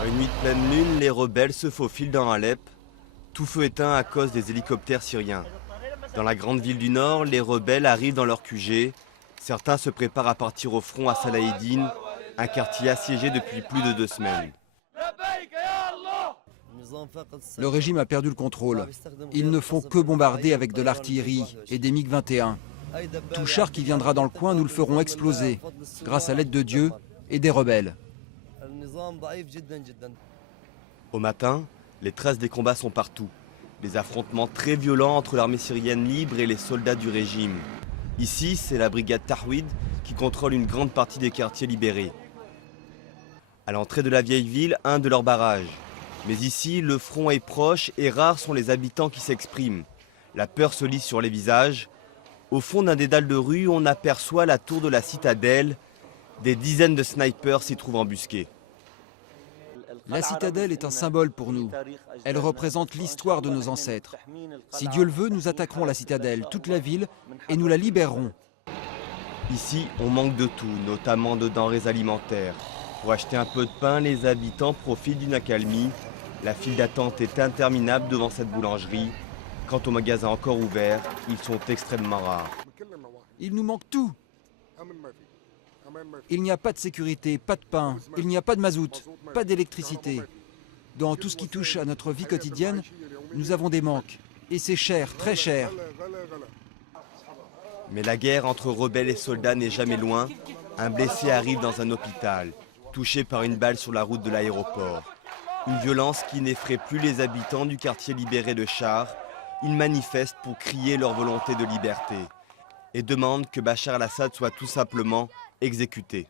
Vers une nuit de pleine lune, les rebelles se faufilent dans Alep, tout feu éteint à cause des hélicoptères syriens. Dans la grande ville du nord, les rebelles arrivent dans leur QG. Certains se préparent à partir au front à Salaheddine, un quartier assiégé depuis plus de 2 semaines. Le régime a perdu le contrôle. Ils ne font que bombarder avec de l'artillerie et des MiG-21. Tout char qui viendra dans le coin, nous le ferons exploser, grâce à l'aide de Dieu et des rebelles. Au matin, les traces des combats sont partout. Des affrontements très violents entre l'armée syrienne libre et les soldats du régime. Ici, c'est la brigade Tahwid qui contrôle une grande partie des quartiers libérés. À l'entrée de la vieille ville, un de leurs barrages. Mais ici, le front est proche et rares sont les habitants qui s'expriment. La peur se lit sur les visages. Au fond d'un dédale de rue, on aperçoit la tour de la citadelle. Des dizaines de snipers s'y trouvent embusqués. La citadelle est un symbole pour nous. Elle représente l'histoire de nos ancêtres. Si Dieu le veut, nous attaquerons la citadelle, toute la ville, et nous la libérerons. Ici, on manque de tout, notamment de denrées alimentaires. Pour acheter un peu de pain, les habitants profitent d'une accalmie. La file d'attente est interminable devant cette boulangerie. Quant aux magasins encore ouverts, ils sont extrêmement rares. Il nous manque tout. Il n'y a pas de sécurité, pas de pain, il n'y a pas de mazout, pas d'électricité. Dans tout ce qui touche à notre vie quotidienne, nous avons des manques. Et c'est cher, très cher. Mais la guerre entre rebelles et soldats n'est jamais loin. Un blessé arrive dans un hôpital, touché par une balle sur la route de l'aéroport. Une violence qui n'effraie plus les habitants du quartier libéré de Char. Ils manifestent pour crier leur volonté de liberté et demandent que Bachar al-Assad soit tout simplement exécuté.